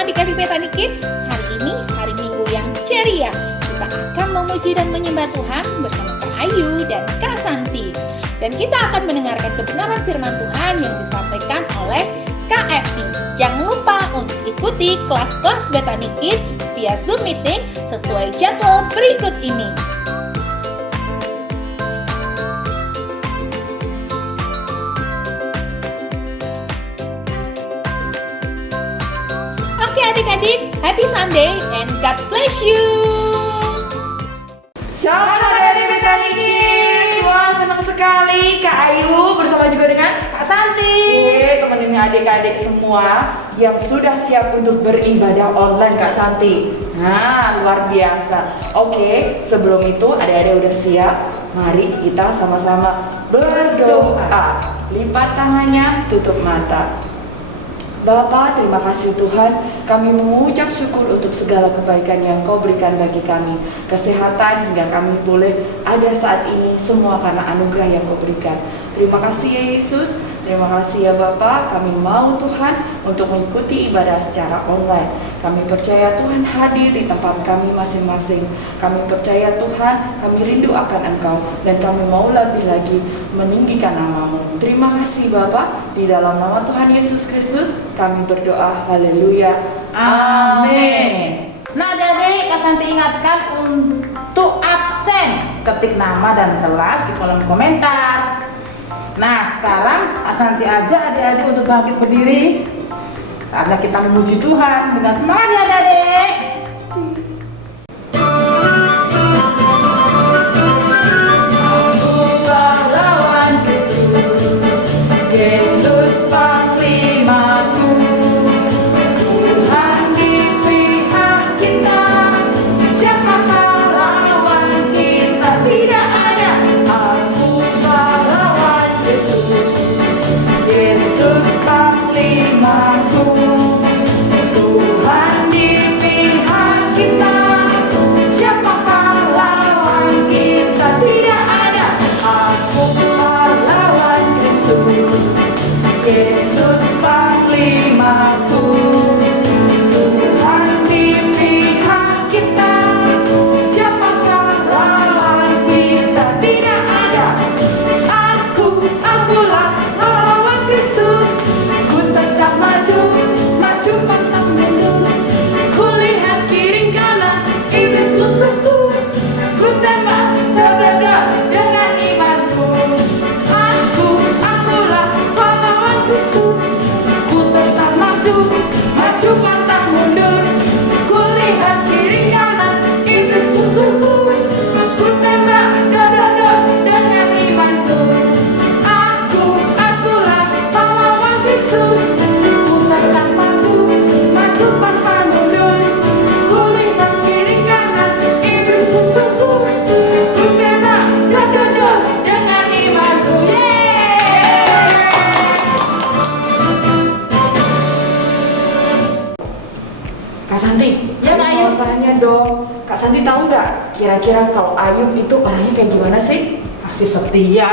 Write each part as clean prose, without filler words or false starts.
adik-adik Bethany Kids. Hari ini hari Minggu yang ceria. Kita akan memuji dan menyembah Tuhan bersama Kak Ayu dan Kak Santi. Dan kita akan mendengarkan kebenaran firman Tuhan yang disampaikan oleh Kak Evi. Jangan lupa untuk ikuti kelas-kelas Bethany Kids via Zoom meeting sesuai jadwal berikut ini. Oke adik-adik, happy Sunday and God bless you. Selamat hari Bethany Kids. Wah, senang sekali Kak Ayu bersama juga dengan Kak Santi. Temenin adik-adik semua yang sudah siap untuk beribadah online Kak Santi. Nah, luar biasa. Oke, sebelum itu adik-adik udah siap? Mari kita sama-sama berdoa. Lipat tangannya, tutup mata. Bapa, terima kasih Tuhan, kami mengucap syukur untuk segala kebaikan yang Kau berikan bagi kami. Kesehatan hingga kami boleh ada saat ini, semua karena anugerah yang Kau berikan. Terima kasih ya Yesus, terima kasih ya Bapa. Kami mau Tuhan untuk mengikuti ibadah secara online. Kami percaya Tuhan hadir di tempat kami masing-masing. Kami percaya Tuhan, kami rindu akan Engkau, dan kami mau lebih lagi meninggikan nama-Mu. Terima kasih Bapa, di dalam nama Tuhan Yesus Kristus kami berdoa, haleluya, amin. Nah, jadi Kak Santi ingatkan untuk absen, ketik nama dan kelas di kolom komentar. Nah, sekarang Kak Santi aja adik-adik untuk bangkit berdiri. Saatnya kita memuji Tuhan dengan semangat ya adik-adik. Kak Santi tahu nggak kira-kira kalau Ayub itu orangnya kayak gimana sih? Masih setia.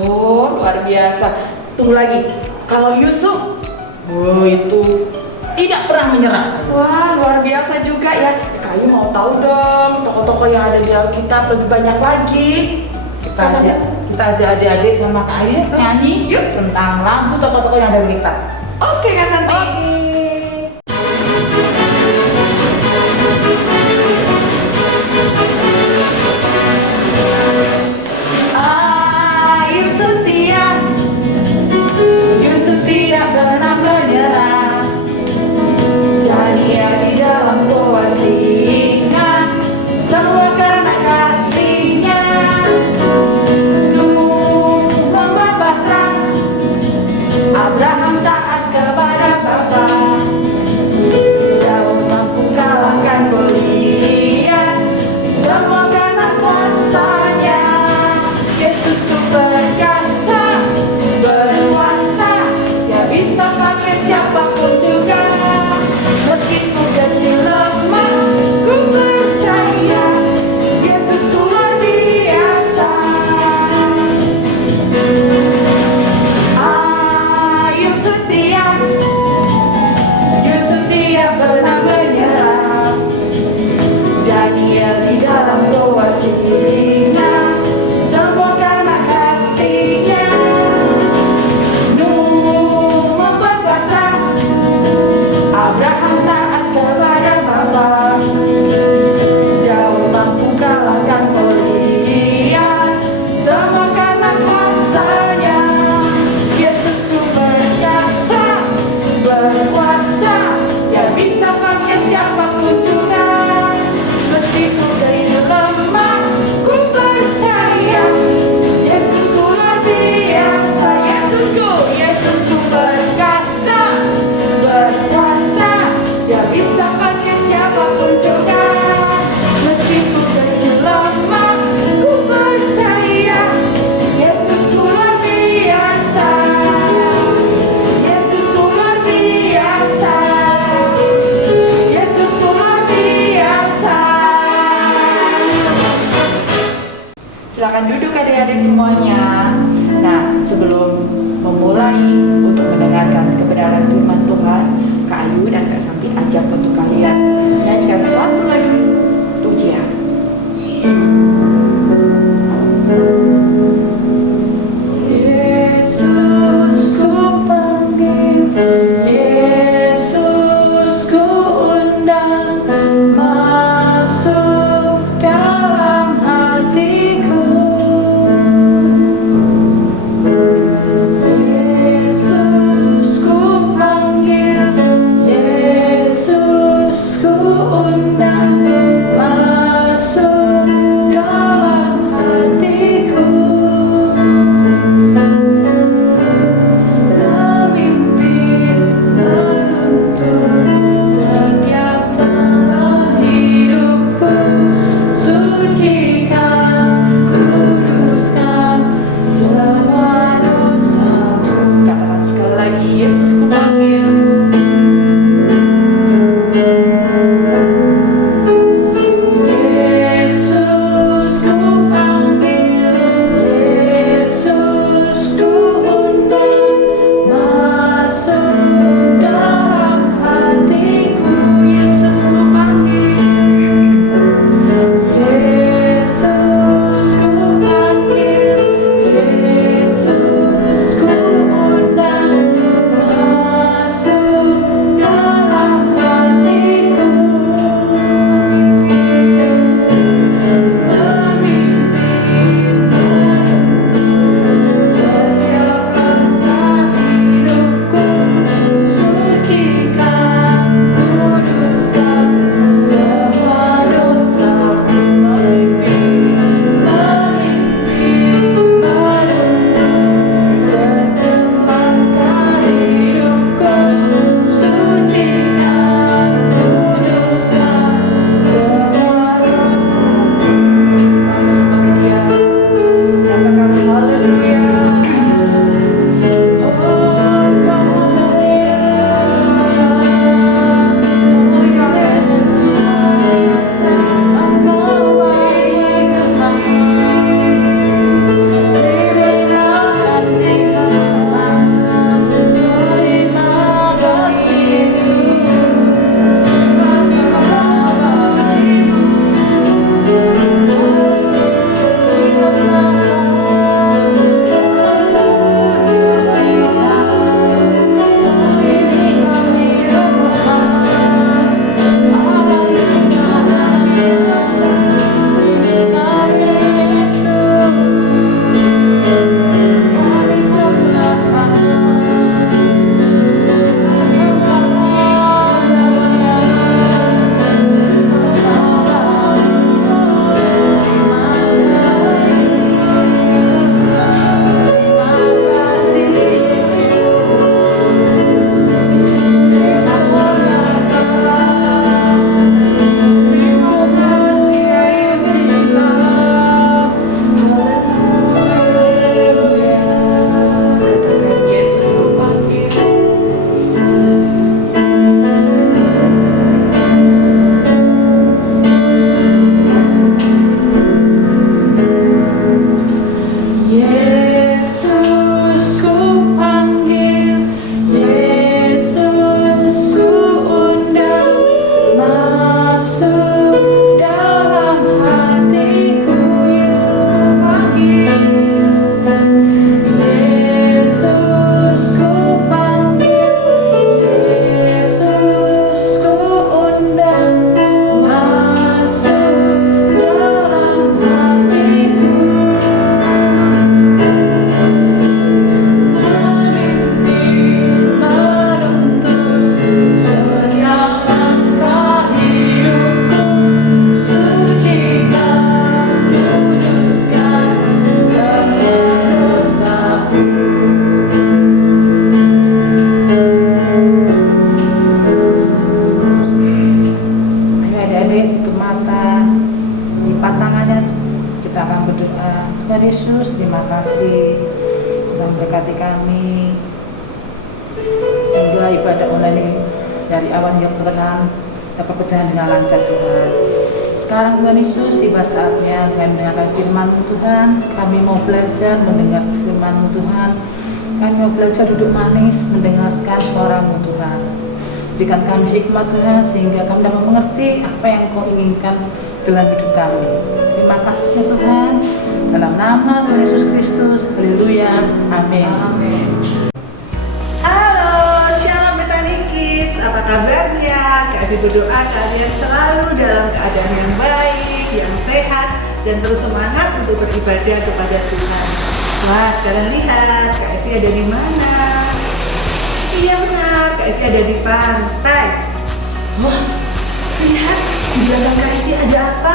Oh, luar biasa. Tunggu lagi, kalau Yusuf, Oh, itu tidak pernah menyerah. wah luar biasa juga ya. Kak Ayu mau tahu dong tokoh-tokoh yang ada di Alkitab lebih banyak lagi. Kita aja adik-adik sama Kak Ayu nyanyi Yuk. tentang lagu tokoh-tokoh yang ada di kitab. Oke Kak Santi. Ayub setia, Yusuf tidak pernah menyerah. Dan ia di dalam kewasingan, semua karena kasihnya. Tuh membuat pasrah, Abraham taat kepada Bapa. bisa pakai siapapun juga. Meskipun diri lemah, ku percaya Yesusku luar biasa. Yesusku berkuasa, berkuasa. Dia bisa pakai siapapun juga. Meskipun diri lemah, ku percaya Yesusku luar biasa. Yesusku luar biasa. Yesusku luar biasa. Silakan duduk adik-adik semuanya. Nah, sebelum memulai untuk mendengarkan kebenaran firman Tuhan, Kak Ayu dan Kak Santi ajak untuk kalian nyanyikan satu lagu pujian. Yesus ku panggil, Yesus ku undang, masuk dalam hatiku. kasih dan berkati kami sehingga ibadah online ini dari awal hingga pertengahan dapat berjalan dengan lancar Tuhan. Sekarang Tuhan Yesus, tiba saatnya kami mendengarkan firman-Mu Tuhan. Kami mau belajar mendengar firman-Mu Tuhan. Kami mau belajar duduk manis mendengarkan suara-Mu Tuhan. Berikan kami hikmat Tuhan sehingga kami dapat mengerti apa yang Kau inginkan dalam hidup kami. Terima kasih Tuhan. Dalam nama Tuhan Yesus Kristus. Haleluya. Amin. Amin. Halo, Shalom Bethany Kids. Apa kabarnya? Kak Evi berdoa kalian selalu dalam keadaan yang baik, yang sehat, dan terus semangat untuk beribadah kepada Tuhan. Wah, sekarang lihat Kak Evi ada di mana? Iya benar, Kak Evi ada di pantai. Wah, lihat di belakang Kak Evi ada apa?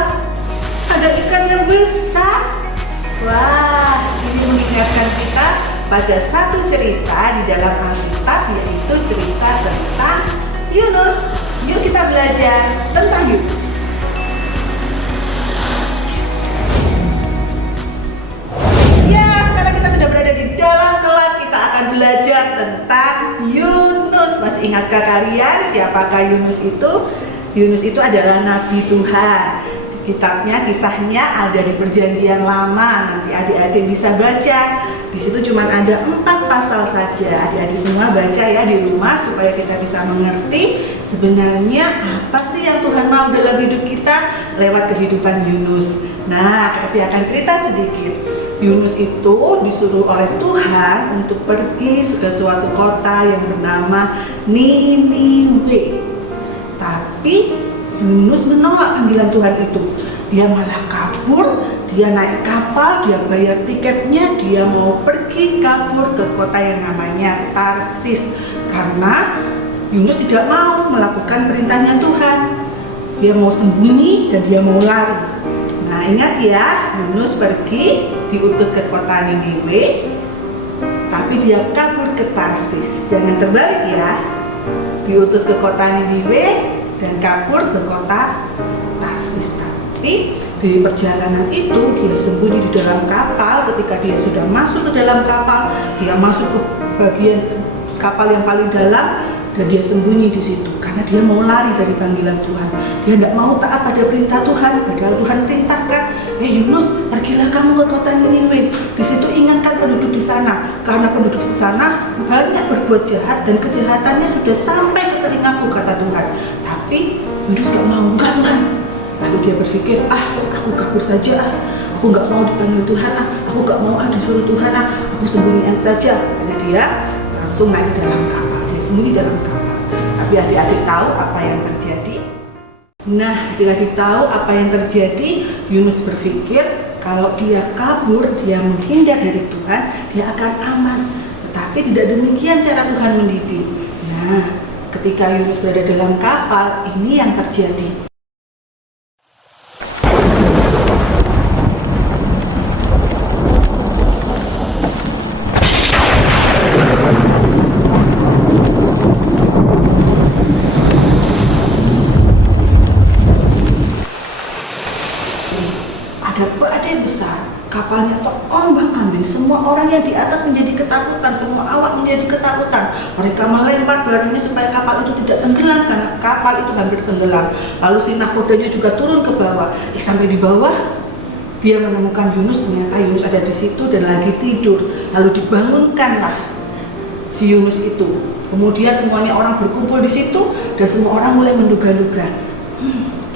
Ada ikan yang besar. Wah, ini mengingatkan kita pada satu cerita di dalam Alkitab, yaitu cerita tentang Yunus. Yuk kita belajar tentang Yunus. Ya, sekarang kita sudah berada di dalam kelas. Kita akan belajar tentang Yunus. Masih ingatkah kalian siapakah Yunus itu? Yunus itu adalah nabi Tuhan. Kitabnya, kisahnya ada di Perjanjian Lama. Nanti adik-adik bisa baca. Di situ cuma ada 4 pasal saja. Adik-adik semua baca ya di rumah supaya kita bisa mengerti sebenarnya apa sih yang Tuhan mau dalam hidup kita lewat kehidupan Yunus. Nah, Kak Evi akan cerita sedikit. Yunus itu disuruh oleh Tuhan untuk pergi ke suatu kota yang bernama Niniwe. Tapi Yunus menolak panggilan Tuhan itu. Dia malah kabur, dia naik kapal, dia bayar tiketnya, dia mau pergi kabur ke kota yang namanya Tarsis. Karena Yunus tidak mau melakukan perintahnya Tuhan. Dia mau sembunyi dan dia mau lari. Nah, ingat ya, Yunus pergi, diutus ke kota Niniwe, tapi dia kabur ke Tarsis. Jangan terbalik ya. Diutus ke kota Niniwe dan kabur ke kota Tarsis. Tapi di perjalanan itu dia sembunyi di dalam kapal. Ketika dia sudah masuk ke dalam kapal, dia masuk ke bagian kapal yang paling dalam dan dia sembunyi di situ karena dia mau lari dari panggilan Tuhan. Dia tidak mau taat pada perintah Tuhan, padahal Tuhan perintahkan, Yunus, pergilah kamu ke kota Niniwe. Di situ ingatkan penduduk di sana, karena penduduk di sana banyak berbuat jahat dan kejahatannya sudah sampai ke telingaku, kata Tuhan. Tapi Yunus gak mau, enggak Tuhan. Lalu dia berpikir, aku kabur saja, aku gak mau dipanggil Tuhan, aku gak mau disuruh Tuhan, aku sembunyi saja. Karena dia langsung naik ke dalam kapal, dia sembunyi dalam kapal. Tapi adik-adik tahu apa yang terjadi? Nah, adik-adik tahu apa yang terjadi? Yunus berpikir kalau dia kabur, dia menghindar dari Tuhan, dia akan aman. Tetapi tidak demikian cara Tuhan mendidik. Nah, ketika Yunus berada dalam kapal, ini yang terjadi. Ada badai besar, kapalnya terombang-ambing, semua orang yang di atas menjadi ketakutan, semua awak menjadi ketakutan. Mereka melempar barangnya supaya kapal itu tidak tenggelam, karena kapal itu hampir tenggelam. Lalu si nahkodanya juga turun ke bawah. Sampai di bawah dia menemukan Yunus, ternyata Yunus ada di situ dan lagi tidur. Lalu dibangunkanlah si Yunus itu. Kemudian semuanya orang berkumpul di situ dan semua orang mulai menduga-duga,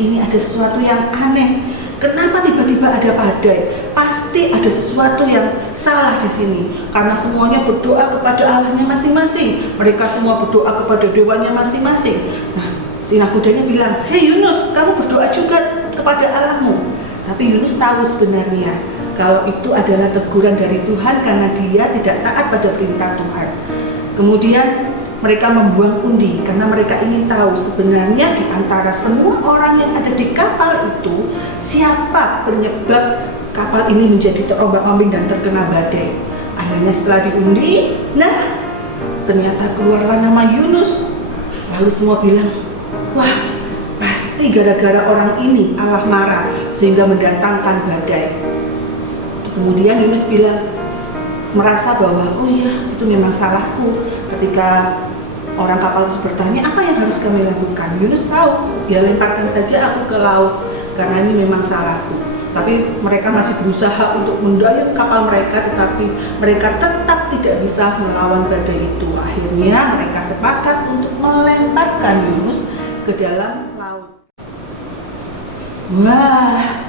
ini ada sesuatu yang aneh. Kenapa tiba-tiba ada badai? Pasti ada sesuatu yang salah di sini. Karena semuanya berdoa kepada Allahnya masing-masing. Mereka semua berdoa kepada dewanya masing-masing. Nah, si nahkodanya bilang, "Hei Yunus, kamu berdoa juga kepada Allahmu." Tapi Yunus tahu sebenarnya kalau itu adalah teguran dari Tuhan karena dia tidak taat pada perintah Tuhan. Kemudian mereka membuang undi karena mereka ingin tahu sebenarnya di antara semua orang yang ada di kapal itu siapa penyebab kapal ini menjadi terombang-ambing dan terkena badai. Akhirnya setelah diundi, nah ternyata keluarlah nama Yunus. Lalu semua bilang, wah pasti gara-gara orang ini Allah marah sehingga mendatangkan badai. Kemudian Yunus bilang, merasa bahwa oh iya itu memang salahku. Ketika orang kapal itu bertanya apa yang harus kami lakukan, Yunus tahu, dia lemparkan saja aku ke laut karena ini memang salahku. Tapi mereka masih berusaha untuk mendayung kapal mereka, tetapi mereka tetap tidak bisa melawan badai itu. Akhirnya mereka sepakat untuk melemparkan Yunus ke dalam laut. Wah,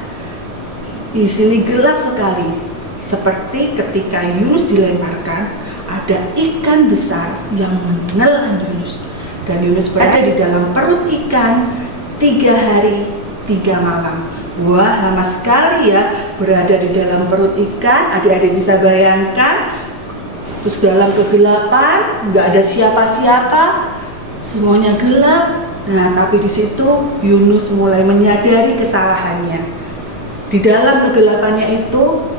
di sini gelap sekali. Seperti ketika Yunus dilemparkan, ada ikan besar yang menelan Yunus. Dan Yunus berada di dalam perut ikan 3 hari 3 malam. Wah, lama sekali ya berada di dalam perut ikan. Adik-adik bisa bayangkan, terus dalam kegelapan, nggak ada siapa-siapa, semuanya gelap. Nah, tapi di situ Yunus mulai menyadari kesalahannya. Di dalam kegelapannya itu,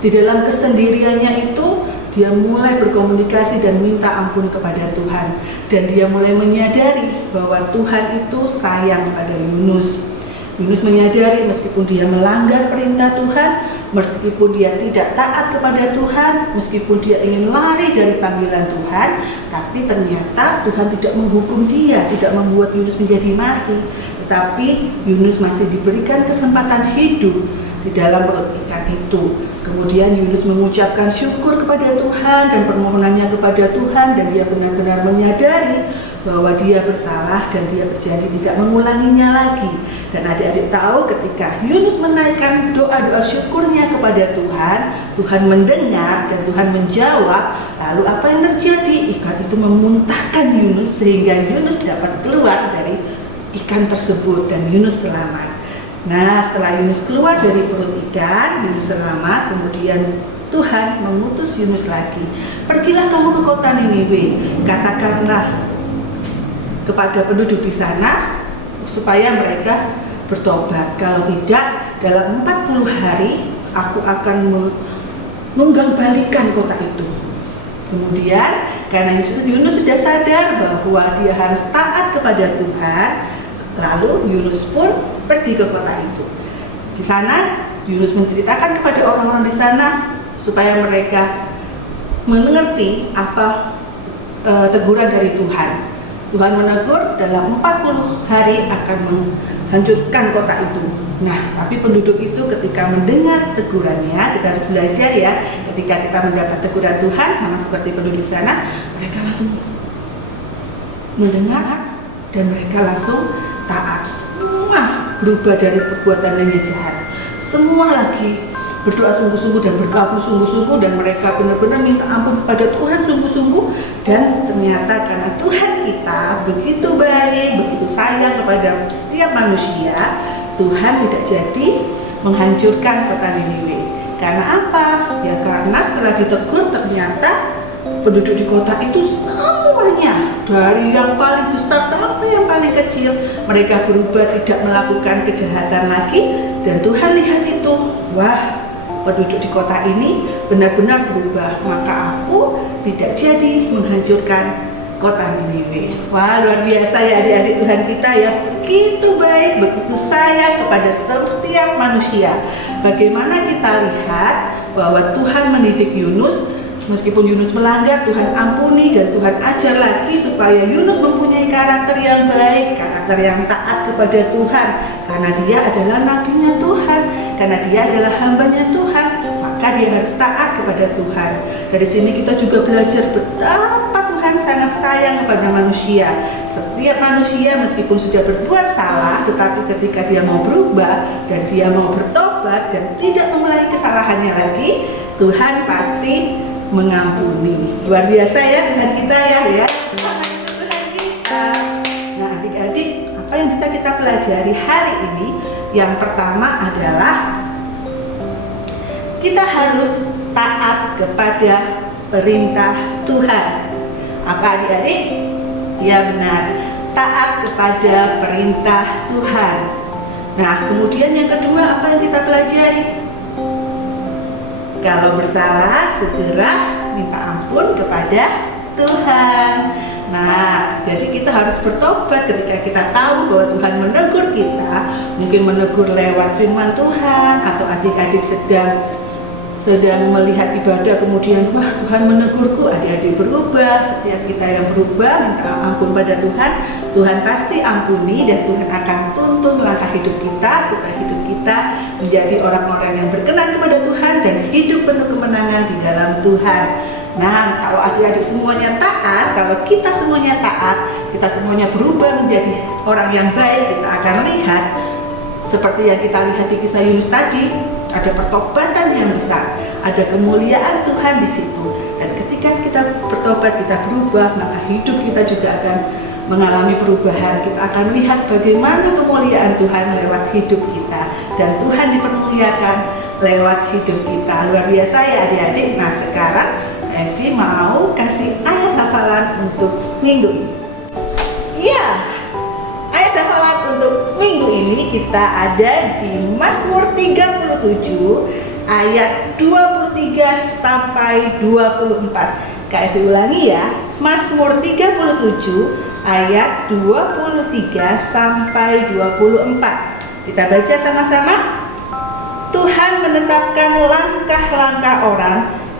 di dalam kesendiriannya itu, dia mulai berkomunikasi dan minta ampun kepada Tuhan. Dan dia mulai menyadari bahwa Tuhan itu sayang pada Yunus. Yunus menyadari meskipun dia melanggar perintah Tuhan, meskipun dia tidak taat kepada Tuhan, meskipun dia ingin lari dari panggilan Tuhan, tapi ternyata Tuhan tidak menghukum dia, tidak membuat Yunus menjadi mati. Tetapi Yunus masih diberikan kesempatan hidup di dalam perut ikan itu. Kemudian Yunus mengucapkan syukur kepada Tuhan dan permohonannya kepada Tuhan, dan dia benar-benar menyadari bahwa dia bersalah dan dia berjanji tidak mengulanginya lagi. Dan adik-adik tahu ketika Yunus menaikkan doa-doa syukurnya kepada Tuhan, Tuhan mendengar dan Tuhan menjawab. Lalu apa yang terjadi? Ikan itu memuntahkan Yunus sehingga Yunus dapat keluar dari ikan tersebut dan Yunus selamat. Nah, setelah Yunus keluar dari perut ikan, Yunus selamat, kemudian Tuhan mengutus Yunus lagi. Pergilah kamu ke kota Niniwe, katakanlah kepada penduduk di sana supaya mereka bertobat. Kalau tidak, dalam 40 hari aku akan menunggangbalikan kota itu. Kemudian karena Yunus sudah sadar bahwa dia harus taat kepada Tuhan, lalu Yunus pun pergi ke kota itu. Di sana Yunus menceritakan kepada orang-orang di sana supaya mereka mengerti apa teguran dari Tuhan. Tuhan menegur dalam 40 hari akan menghancurkan kota itu. Nah, tapi penduduk itu ketika mendengar tegurannya, kita harus belajar ya, ketika kita mendapat teguran Tuhan sama seperti penduduk di sana, mereka langsung mendengar dan mereka langsung taat. Semua berubah dari perbuatan yang jahat. Semua lagi berdoa sungguh-sungguh dan berkabul sungguh-sungguh, dan mereka benar-benar minta ampun kepada Tuhan sungguh-sungguh. Dan ternyata karena Tuhan kita begitu baik, begitu sayang kepada setiap manusia, Tuhan tidak jadi menghancurkan kota Niniwe. Karena apa? Ya karena setelah ditegur ternyata penduduk di kota itu semuanya, dari yang paling besar sampai yang paling kecil, mereka berubah, tidak melakukan kejahatan lagi. Dan Tuhan lihat itu, wah, penduduk di kota ini benar-benar berubah, maka aku tidak jadi menghancurkan kota Niniwe. Wah, luar biasa ya adik-adik Tuhan kita ya, begitu baik, begitu sayang kepada setiap manusia. Bagaimana kita lihat bahwa Tuhan mendidik Yunus. Meskipun Yunus melanggar, Tuhan ampuni dan Tuhan ajar lagi supaya Yunus mempunyai karakter yang baik, karakter yang taat kepada Tuhan. Karena dia adalah nabinya Tuhan, karena dia adalah hambanya Tuhan, maka dia harus taat kepada Tuhan. Dari sini kita juga belajar betapa Tuhan sangat sayang kepada manusia. Setiap manusia meskipun sudah berbuat salah, tetapi ketika dia mau berubah dan dia mau bertobat dan tidak mengulangi kesalahannya lagi, Tuhan pasti mengampuni. Luar biasa ya Tuhan kita ya. Tuhan kita. Nah, adik-adik, apa yang bisa kita pelajari hari ini? Yang pertama adalah kita harus taat kepada perintah Tuhan. Apa adik-adik? Ya benar, taat kepada perintah Tuhan. Nah, kemudian yang kedua apa yang kita pelajari? Kalau bersalah, segera minta ampun kepada Tuhan. Nah, jadi kita harus bertobat ketika kita tahu bahwa Tuhan menegur kita. Mungkin menegur lewat firman Tuhan, atau adik-adik sedang sedang melihat ibadah kemudian wah Tuhan menegurku, adik-adik berubah. Setiap kita yang berubah minta ampun pada Tuhan, Tuhan pasti ampuni dan Tuhan akan tuntun langkah hidup kita supaya hidup kita menjadi orang-orang yang berkenan kepada Tuhan dan hidup penuh kemenangan di dalam Tuhan. Nah, kalau adik-adik semuanya taat, kalau kita semuanya taat, kita semuanya berubah menjadi orang yang baik, kita akan lihat seperti yang kita lihat di kisah Yunus tadi, ada pertobatan yang besar, ada kemuliaan Tuhan di situ. Dan ketika kita bertobat, kita berubah, maka hidup kita juga akan mengalami perubahan. Kita akan lihat bagaimana kemuliaan Tuhan lewat hidup kita, dan Tuhan dipermuliakan lewat hidup kita. Luar biasa ya adik-adik. Nah, sekarang Evi mau kasih ayat hafalan untuk minggu ini. Ya, ayat hafalan untuk minggu ini kita ada di Mazmur 37 ayat 23 sampai 24. Kak Evi ulangi ya, Mazmur 37 ayat 23 sampai 24. Kita baca sama-sama. Tuhan menetapkan langkah-langkah orang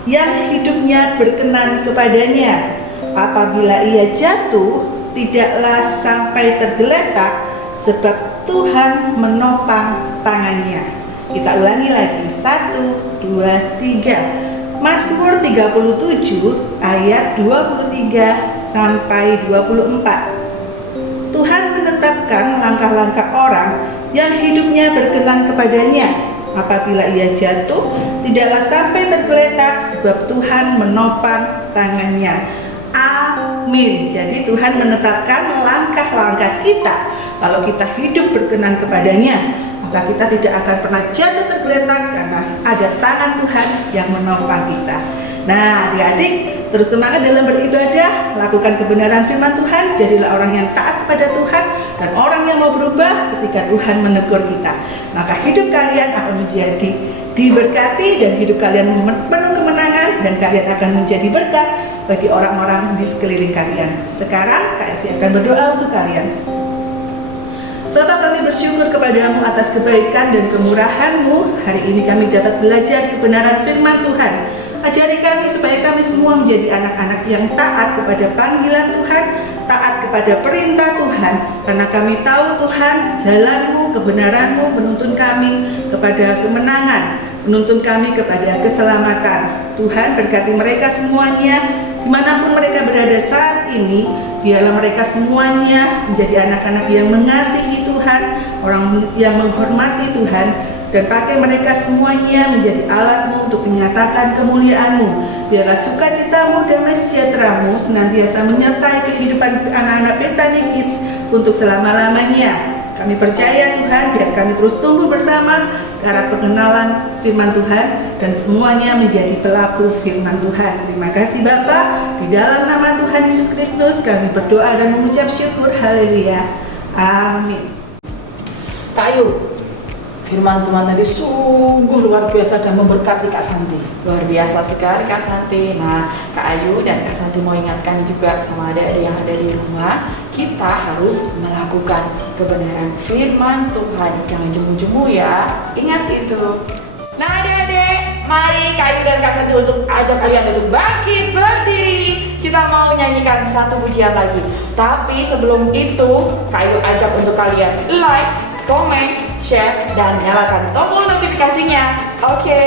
yang hidupnya berkenan kepadanya. Apabila ia jatuh, tidaklah sampai tergeletak, sebab Tuhan menopang tangannya. Kita ulangi lagi, 1, 2, 3. Mazmur 37 ayat 23 sampai 24. Tuhan menetapkan langkah-langkah orang yang hidupnya berkenan kepadanya. Apabila ia jatuh, tidaklah sampai tergeletak, sebab Tuhan menopang tangannya. Amin. Jadi Tuhan menetapkan langkah-langkah kita. Kalau kita hidup berkenan kepadanya, maka kita tidak akan pernah jatuh tergeletak karena ada tangan Tuhan yang menopang kita. Nah, adik-adik, terus semangat dalam beribadah, lakukan kebenaran firman Tuhan, jadilah orang yang taat kepada Tuhan dan orang yang mau berubah ketika Tuhan menegur kita. Maka hidup kalian akan menjadi diberkati dan hidup kalian penuh kemenangan dan kalian akan menjadi berkat bagi orang-orang di sekeliling kalian. Sekarang Kak Evi akan berdoa untuk kalian. Bapa, kami bersyukur kepadamu atas kebaikan dan kemurahan-Mu. Hari ini kami dapat belajar kebenaran firman Tuhan. Ajari kami supaya kami semua menjadi anak-anak yang taat kepada panggilan Tuhan, taat kepada perintah Tuhan. Karena kami tahu Tuhan, jalan-Mu, kebenaran-Mu menuntun kami kepada kemenangan, menuntun kami kepada keselamatan. Tuhan, berkati mereka semuanya, dimanapun mereka berada saat ini. Biarlah mereka semuanya menjadi anak-anak yang mengasihi Tuhan, orang yang menghormati Tuhan, dan pakai mereka semuanya menjadi alat-Mu untuk menyatakan kemuliaan-Mu. Biarlah sukacita-Mu, damai sejahtera-Mu senantiasa menyertai kehidupan anak-anak Bethany Kids untuk selama-lamanya. Kami percaya Tuhan, biar kami terus tumbuh bersama ke arah pengenalan firman Tuhan dan semuanya menjadi pelaku firman Tuhan. Terima kasih Bapa, di dalam nama Tuhan Yesus Kristus kami berdoa dan mengucap syukur. Haleluya. Amin. Kayu, firman Tuhan tadi sungguh luar biasa dan memberkati Kak Santi. Luar biasa sekali Kak Santi. Nah, Kak Ayu dan Kak Santi mau ingatkan juga sama adik-adik yang ada di rumah, kita harus melakukan kebenaran firman Tuhan. Jangan jemu-jemu ya, ingat itu. Nah adik-adik, mari Kak Ayu dan Kak Santi untuk ajak kalian untuk bangkit berdiri. Kita mau nyanyikan satu pujian lagi. Tapi sebelum itu, Kak Ayu ajak untuk kalian like, komen, share, dan nyalakan tombol notifikasinya. Oke.